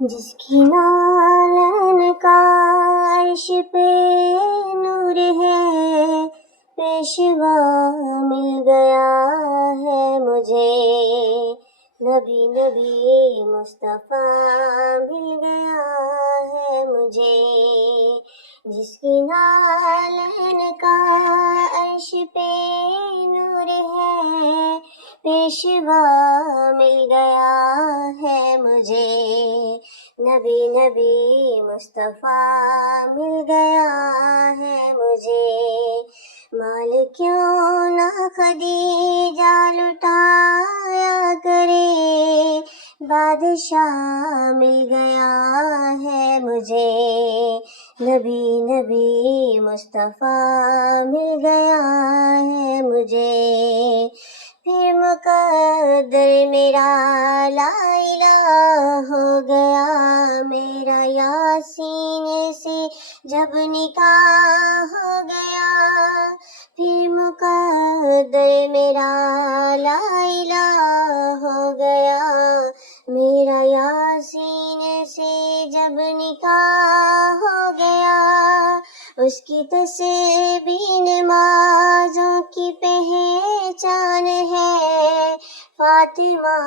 جس کی نالن کا عرش پہ نور ہے، پیشوا مل گیا ہے مجھے، نبی نبی مصطفیٰ مل گیا ہے مجھے، جس کی نالن کا عرش پہ نور ہے، پیشوا مل گیا ہے مجھے، نبی نبی مصطفیٰ مل گیا ہے مجھے، مال کیوں نہ خدیجہ لٹایا کرے، بادشاہ مل گیا ہے مجھے، نبی نبی مصطفیٰ مل گیا ہے مجھے، پھر مقدر میرا لا الہ ہو گیا، میرا یاسین سے جب نکاح ہو گیا، پھر مقدر میرا لا الہ ہو گیا، میرا یاسین سے جب نکاح ہو گیا، اس کی تسبیح نمازوں کی پہچان ہے، فاطمہ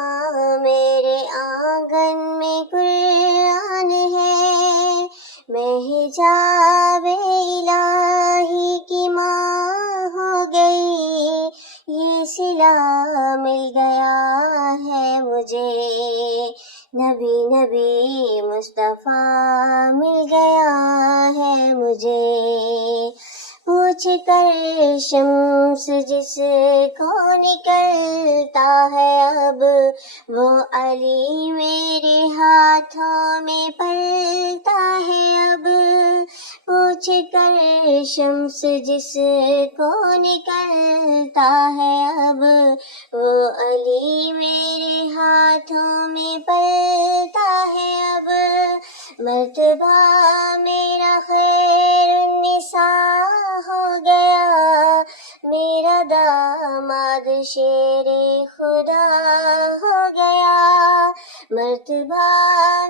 میرے آنگن میں قرآن ہے، میں حجاب الہی کی ماں ہو گئی، یہ صلہ مل گیا ہے مجھے، نبی نبی مصطفیٰ مل گیا ہے مجھے، پوچھ کر شمس جس کو نکلتا ہے اب، وہ علی میرے ہاتھوں میں پلتا ہے اب، پوچھ کر شمس جس کو نکلتا ہے اب، وہ علی میرے ہاتھوں میں پلتا ہے اب، مرتبہ میرا خیر النساء ہو گیا، میرا داماد شیر خدا ہو گیا، مرتبہ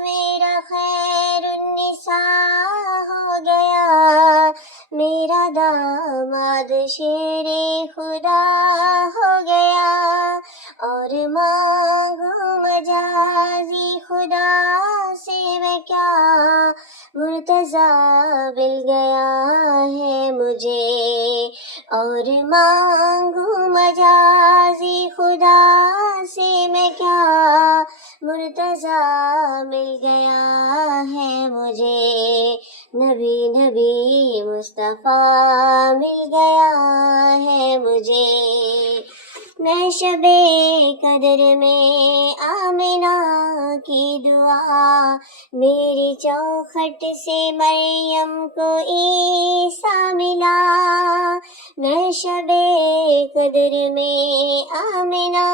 میرا خیر النساء ہو گیا، میرا داماد شیر خدا ہو گیا، اور مانگوں مجازی خدا سے میں کیا، مرتضیٰ مل گیا ہے مجھے، اور مانگوں مجازی خدا سے میں کیا، مرتضیٰ مل گیا ہے مجھے، نبی نبی مصطفیٰ مل گیا ہے مجھے، میں شب قدر میں آمنہ کی دعا، میری چوکھٹ سے مریم کو عیسیٰ ملا، میں شب قدر میں آمنہ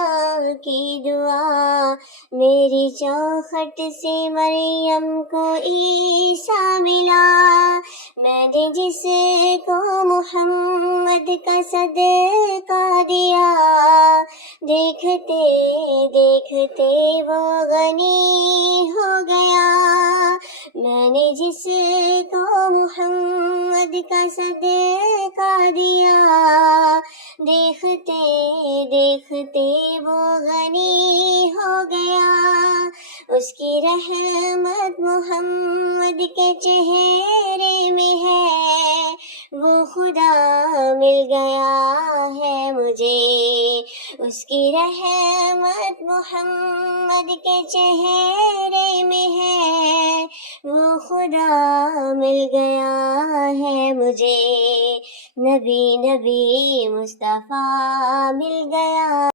کی دعا، میری چوکھٹ سے مریم کو عیسیٰ ملا، میں نے جس کو محمد کا صدقہ دیا، دیکھتے دیکھتے وہ غنی ہو گیا، میں نے جس کو محمد کا صدقہ دیا، دیکھتے دیکھتے وہ غنی ہو گیا، اس کی رحمت محمد کے چہرے میں ہے، وہ خدا مل گیا ہے مجھے، اس کی رحمت محمد کے چہرے میں ہے، وہ خدا مل گیا ہے مجھے، نبی نبی مصطفیٰ مل گیا